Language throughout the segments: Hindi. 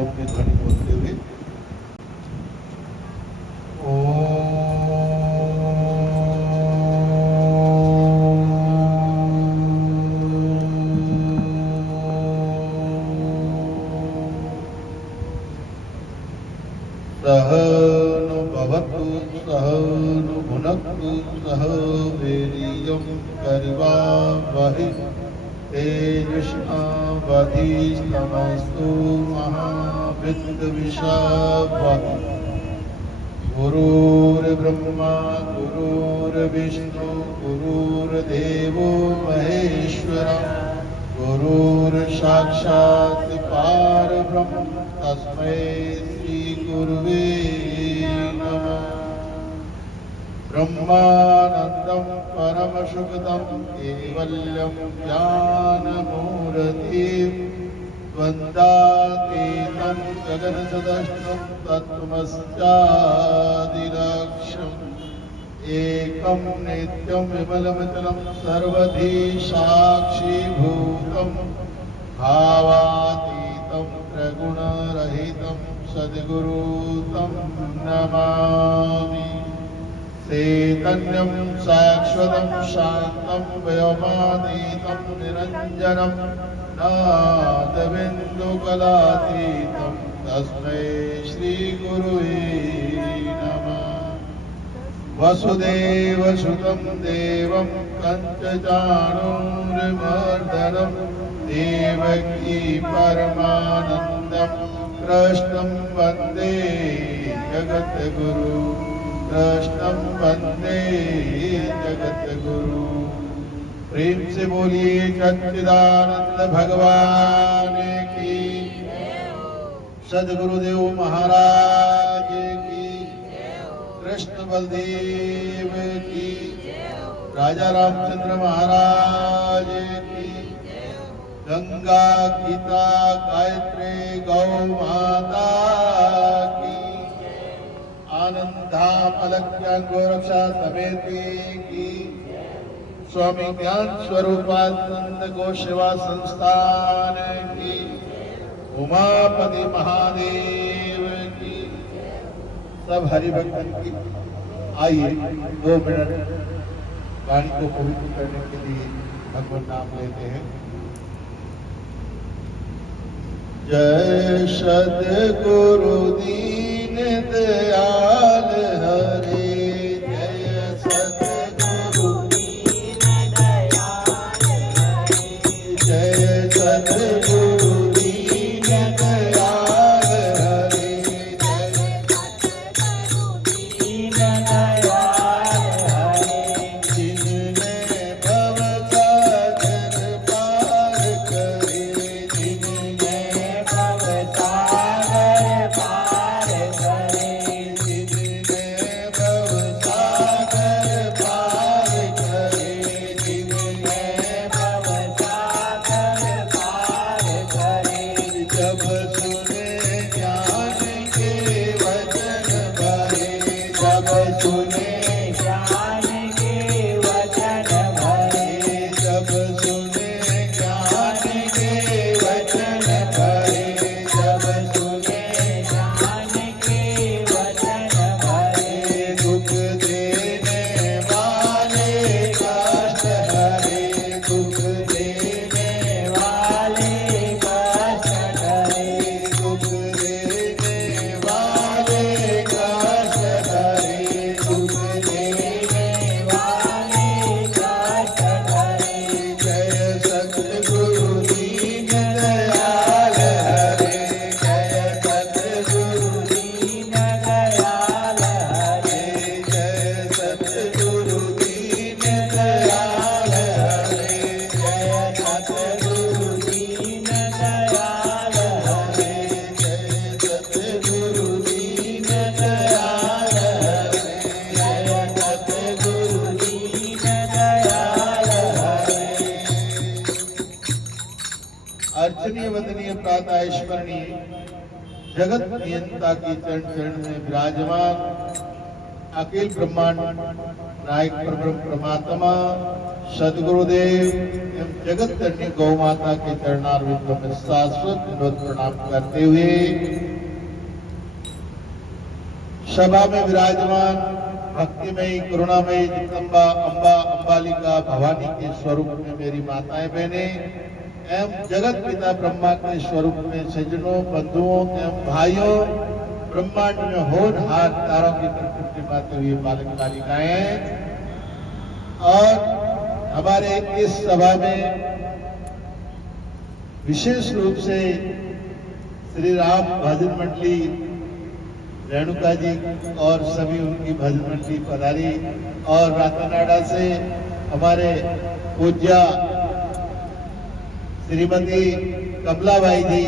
अपने ध्वनि बोलते हुए सहनु भवतु सहनु भुनक्तु सह वीर्यं करवावहै तेजस्विनावधीतमस्तु मा विद्विषावहै। गुरुर्ब्रह्मा गुरुर्विष्णु गुरुर्देवो महेश्वरः गुरुर्साक्षात् परब्रह्म तस्मै श्री गुरुवे नमः। ब्रह्मानन्दं परमसुखदं केवल्यं ज्ञानमूर्तिं द्वन्द्वातीतं गगनसदृशं तत्त्वमस्यादिलक्ष्यम् एकं नित्यं विमलमचलं सर्वधी साक्षीभूतं भावातीतं प्रगुणरहितं सद्गुरुं नमामि। चैतन्यं शाश्वतं शान्तं व्योमातीतं निरञ्जनं नादबिन्दुकलातीतं तस्मै श्रीगुरुवे नमः। वसुदेवसुतं देवं कंसचाणूरमर्दनं देवकी परमानन्दं कृष्णं वन्दे जगद्गुरु कृष्णं वन्दे जगद्गुरु। प्रेम से बोलिए सच्चिदानंद भगवान की, सद्गुरुदेव महाराज की, कृष्ण बलदेव की, राजा रामचंद्र महाराज की, गंगा गीता गायत्री गौ माता की, आनंदधाम अलक्ष्यान गोरक्षा समेती की, स्वामी ज्ञान स्वरूपानंद गो सेवा संस्थान की, उमापति महादेव की, सब हरिभक्तन की। आइए 2 मिनट वाणी को पवित्र करने के लिए भगवान नाम लेते हैं। जय सद्गुरु दीन दयाल हरे, जय सद्गुरु दीन दयाल हरे, जय सद्गुरु दीन दयाल हरे, जय सद्गुरु दीन दयाल हरे। जिनने भव सागर पार करे, जिनने भव सागर पार करे, जिनने भव सागर पार करे, जिनने भव सागर पार करे। जब सुने ज्ञान के वचन भरे, जब सुने ज्ञान के वचन भरे, जब सुने ज्ञान के वचन भरे, जब सुने ज्ञान के वचन भरे। दुख देने वाले कष्ट हरे, दुख देने वाले कष्ट हरे, दुख देने वाले कष्ट हरे, दुख देने वाले कष्ट हरे। जय सद्गुरु दीन दयाल हरे, जय सद्गुरु दीन दयाल हरे, जय सद्गुरु दीन दयाल हरे, जय सद्गुरु दीन दयाल हरे, जय सद्गुरु दीन दयाल हरे, जय सद्गुरु दीन दयाल हरे। अर्चनीय वंदनीय प्रातः स्मरणीय जगत नियंता की चरण चरण में विराजमान अखिल ब्रह्मांड नायक परब्रह्म परमात्मा सदगुरुदेव एवं जगत धरणी गौ माता के चरणारविंदों में शाश्वत विनोद प्रणाम करते हुए सभा में विराजमान भक्तिमयी करुणामयी जगदम्बा अम्बा अम्बालिका भवानी के स्वरूप में मेरी माताएं बहनें एवं जगत पिता ब्रह्मा के स्वरूप में सज्जनों बंधुओं एवं भाइयों ब्रह्मांड में होनहार तारों की प्रकृति पाते हुए बालक बालिकाएं और हमारे इस सभा में विशेष रूप से श्री राम भजन मंडली रेणुका जी और सभी उनकी भजन मंडली पधारी और रातानाडा से हमारे पूज्या श्रीमती कमलाबाई जी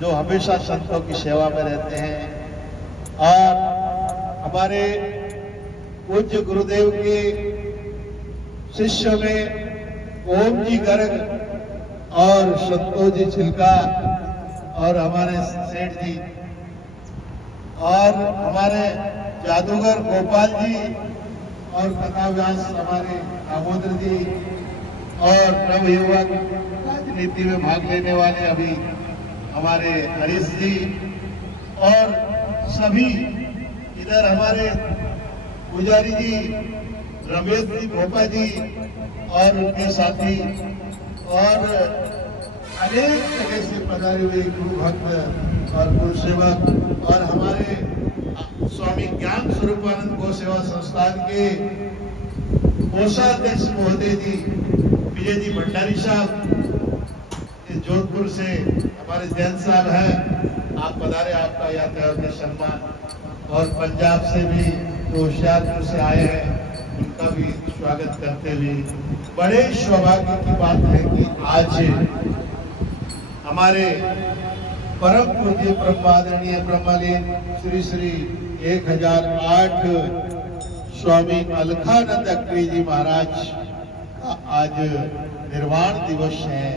जो हमेशा संतों की सेवा में रहते हैं और हमारे पूज्य गुरुदेव के शिष्य में ओम जी गर्ग और संतोष जी छिलका और हमारे सेठ जी और हमारे जादूगर गोपाल जी और कथा व्यास हमारे दामोदर जी और नवयुवक राजनीति में भाग लेने वाले अभी हमारे हरीश जी और सभी इधर हमारे पुजारी जी रमेश जी भोपा जी और उनके साथी और अनेक जगह से पधारे हुए गुरु भक्त और गुरु सेवक और हमारे स्वामी ज्ञान स्वरूपानंद गौ सेवा संस्थान के कोषाध्यक्ष महोदय जी विजय जी भंडारी साहब जोधपुर से हमारे जैन साहब हैं, आप पधारे, आपका यातायात सम्मान और पंजाब से भी जो होशियारपुर से आए हैं उनका भी स्वागत करते हुए बड़े सौभाग्य की बात है कि आज हमारे परम पूज्य ब्रह्मादरणीय ब्रह्मलीन श्री श्री 1008 स्वामी अलखानंद अक्री जी महाराज का आज निर्वाण दिवस है,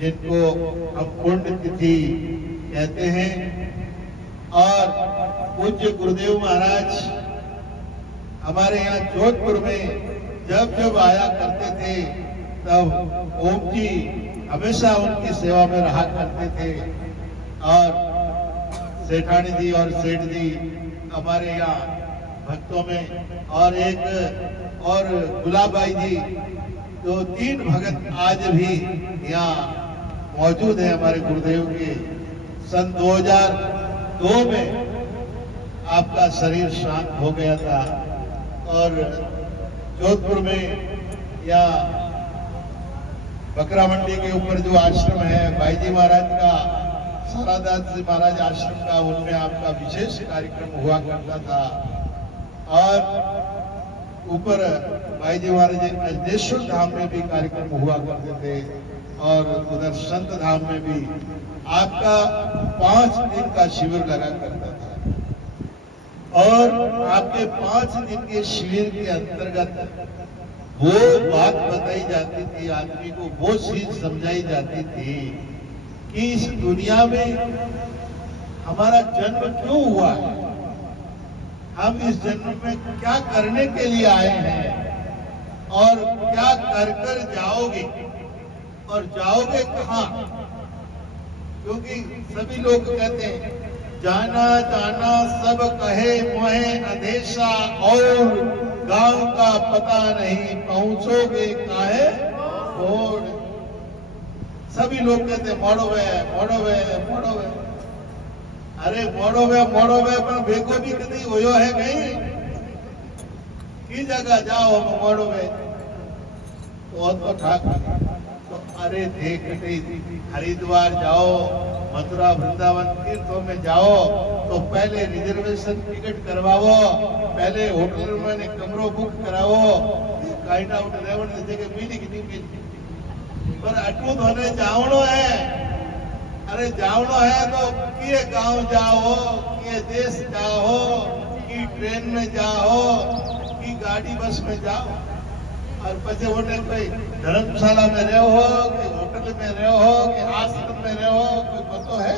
जिनको हम पुण्य तिथि कहते हैं। और पूज्य गुरुदेव महाराज हमारे यहाँ जोधपुर में जब जब आया करते थे तब ओम जी हमेशा उनकी सेवा में रहा करते थे और सेठानी जी और सेठ जी हमारे यहाँ भक्तों में और एक और गुलाबाई जी, तो 3 भगत आज भी यहाँ मौजूद है हमारे गुरुदेव के। सन 2002 में आपका शरीर शांत हो गया था और जोधपुर में या बकरा मंडी के ऊपर जो आश्रम है भाई जी महाराज का, सारादास जी महाराज आश्रम का, उनमें आपका विशेष कार्यक्रम हुआ करता था। और ऊपर भाई जी महाराज अजनेश्वर धाम में भी कार्यक्रम हुआ करते थे और उधर संत धाम में भी आपका 5 दिन का शिविर लगा करता था। और आपके 5 दिन के शिविर के अंतर्गत वो बात बताई जाती थी, आदमी को वो चीज समझाई जाती थी कि इस दुनिया में हमारा जन्म क्यों हुआ है, हम इस जन्म में क्या करने के लिए आए हैं और क्या कर कर जाओगे और जाओगे कहां। क्योंकि सभी लोग कहते हैं जाना जाना सब कहे मोहे अंधेशा और गांव का पता नहीं पहुंचोगे काहे छोड़। सभी लोग कहते मोड़ो वे मोड़ो वे मोड़ो वे। अरे मोड़ो वे पर भेगो भी कभी होयो है कहीं की जगह जाओ मोड़ो वे तो ठाक। तो अरे देख हरिद्वार जाओ, मथुरा वृंदावन तीर्थों में जाओ तो पहले रिजर्वेशन टिकट करवाओ, पहले होटल में कमरो बुक कराओ, काइट आउट रेवण जगह मिली कि नहीं मिली। पर अटूट होने जावनो है, अरे जावनो है तो किए गांव जाओ, किए देश जाओ, कि ट्रेन में जाओ, कि गाड़ी बस में जाओ। और पचे होटल कोई धर्मशाला में रहो हो कि होटल में रहो हो कि आश्रम में रहो, कोई पतो है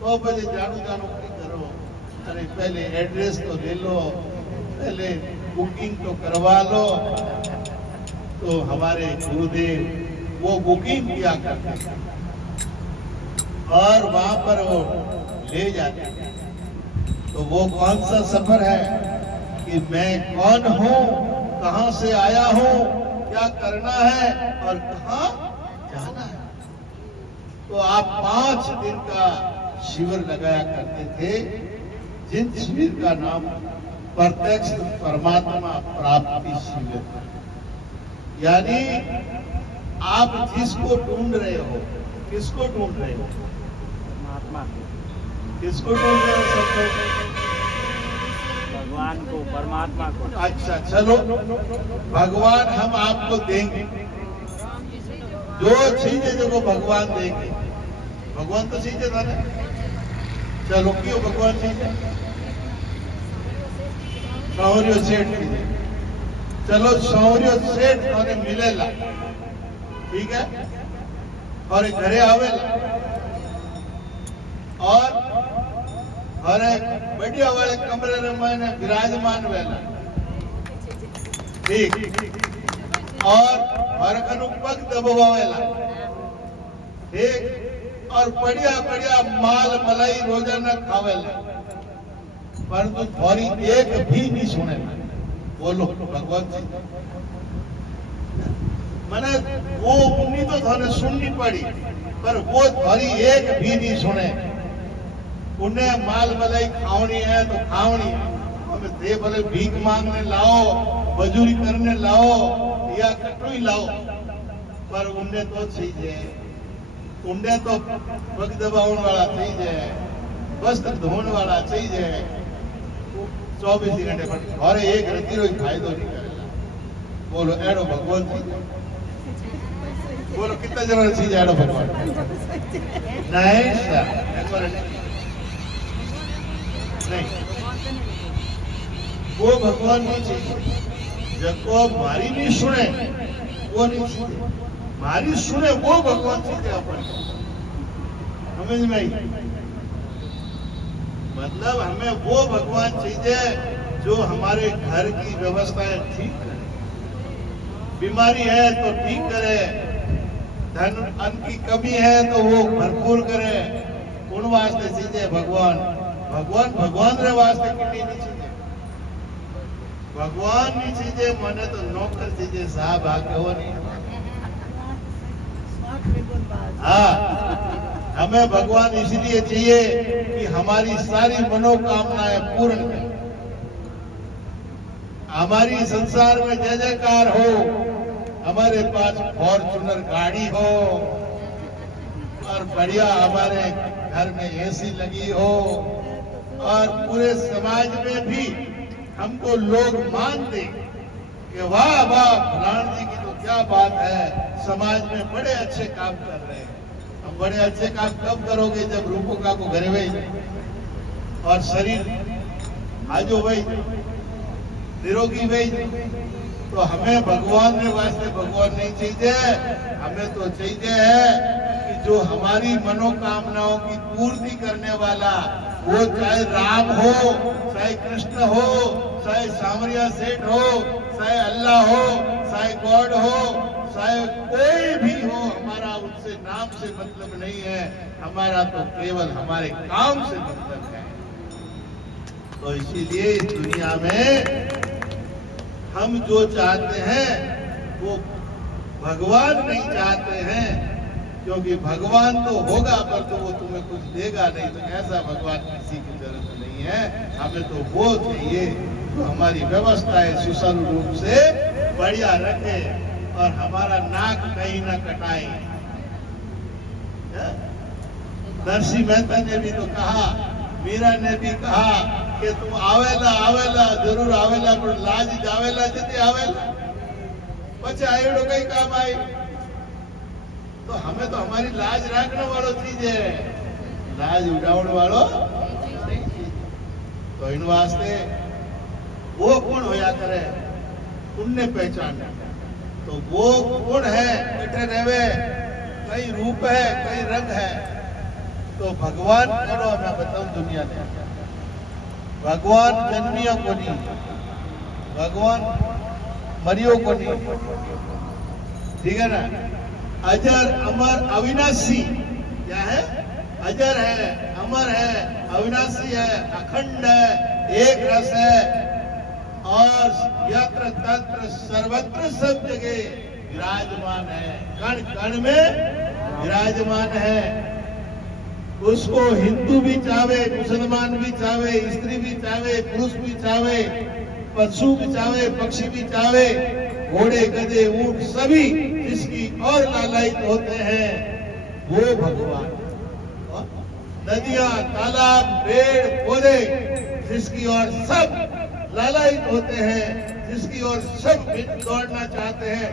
तो बजे जानो जानो कहीं करो। अरे पहले एड्रेस तो ले लो, पहले बुकिंग तो करवा लो। तो हमारे गुरुदेव वो बुकिंग किया करते थे और वहां पर वो ले जाते थे। तो वो कौन सा सफर है कि मैं कौन हूं, कहां से आया हूं, क्या करना है और कहां जाना है। तो आप 5 दिन का शिविर लगाया करते थे, जिन शिविर का नाम प्रत्यक्ष परमात्मा प्राप्ति शिविर। यानी आप जिसको ढूंढ रहे हो, किसको ढूंढ रहे हो? परमात्मा को। किसको ढूंढ रहे हो सब लोग? भगवान को, परमात्मा को। अच्छा चलो, भगवान हम आपको देंगे, जो चीजें देखो भगवान देंगे। भगवान तो चीजें था ना, चलो क्यों भगवान चीजें शौर्य सेठ चीजें, चलो शौर्य सेठ थाने मिलेला, ठीक है, और घरे आवेला और अरे बढ़िया वाले कमरे में मैंने विराजमान वेला, ठीक, और हर कनु पग दबावेला, ठीक, और बढ़िया बढ़िया माल मलाई रोजाना खावेला, परंतु थोड़ी एक भी नहीं सुने। बोलो भगवान जी, मैंने वो उन्हीं तो थाने सुननी पड़ी, पर वो थोड़ी एक भी नहीं सुने। उन्हें माल मलाई खावनी है तो खावनी है, हमें दे भले भीख मांगने लाओ, मजूरी करने लाओ या कटोई लाओ, पर उन्हें तो चाहिए, उन्हें तो पग दबावन वाला चाहिए, वस्त्र धोने वाला चाहिए, 24 घंटे पर और एक रतीरो फायदो नहीं करेगा। बोलो एडो भगवान जी, बोलो कितना जरा चीज एडो भगवान नहीं सर, नहीं, वो भगवान नहीं चाहिए। जब मारी नहीं सुने वो नहीं चाहिए, मारी सुने वो भगवान चाहिए अपन। समझ में आई? मतलब हमें वो भगवान चाहिए जो हमारे घर की व्यवस्थाएं ठीक करे, बीमारी है तो ठीक करे, धन अन्न की कमी है तो वो भरपूर करे, उन वास्ते चाहिए भगवान। भगवान भगवान रे वास्ते कितनी नहीं चाहिए, भगवान नहीं चाहिए, मने तो नौकर चाहिए, साहब आके हो नहीं। हाँ, हमें भगवान इसलिए चाहिए कि हमारी सारी मनोकामनाएं पूर्ण करें, हमारी संसार में जय जयकार हो, हमारे पास फॉर्च्यूनर गाड़ी हो और बढ़िया हमारे घर में एसी लगी हो और पूरे समाज में भी हमको लोग मान दे कि वाह वाह फलान जी की तो क्या बात है, समाज में बड़े अच्छे काम कर रहे हैं। हम बड़े अच्छे काम कब करोगे जब रूपों को घरे वही और शरीर आजो वही निरोगी वही। तो हमें भगवान के वास्ते भगवान नहीं चाहिए, हमें तो चाहिए है कि जो हमारी मनोकामनाओं की पूर्ति करने वाला, वो चाहे राम हो, चाहे कृष्ण हो, चाहे सामरिया सेठ हो, चाहे अल्लाह हो, चाहे गॉड हो, चाहे कोई भी हो, हमारा उनसे नाम से मतलब नहीं है, हमारा तो केवल हमारे काम से मतलब है। तो इसीलिए इस दुनिया में हम जो चाहते हैं वो भगवान नहीं चाहते हैं, क्योंकि भगवान तो होगा पर तो वो तुम्हें कुछ देगा नहीं, तो ऐसा भगवान किसी की जरूरत नहीं है। हमें तो वो चाहिए जो हमारी व्यवस्थाएं सुचारू रूप से बढ़िया रखे और हमारा नाक कहीं ना कटाए। नरसिंह मेहता ने भी तो कहा, मीरा ने भी कहा कि तुम आवेला आवेला जरूर आवेला, पर लाज जावेला जते आवेला पछे आयोड़ो कई काम आई। तो हमें तो हमारी लाज रखने वालों चीज है, लाज उड़ावण वालो नहीं चीज। तो इन वास्ते वो कौन होया करे उनने पहचान, तो वो कौन है बैठे रहे, कई रूप है कई रंग है। तो भगवान करो मैं बताऊं दुनिया ने भगवान जन्मिया को नहीं, भगवान मरियो को नहीं, ठीक है ना। अजर अमर अविनाशी क्या है? अजर है, अमर है, अविनाशी है, अखंड है, एक रस है और यत्र तत्र सर्वत्र सब जगह विराजमान है, कण कण में विराजमान है। उसको हिंदू भी चाहे, मुसलमान भी चाहे, स्त्री भी चाहे, पुरुष भी चाहे, पशु भी चाहे, पक्षी भी चाहे, घोड़े गधे ऊंट सभी जिसकी और लालायित होते हैं वो भगवान। नदियां तालाब पेड़ पौधे जिसकी ओर सब लालायित होते हैं, जिसकी ओर सब दौड़ना चाहते हैं,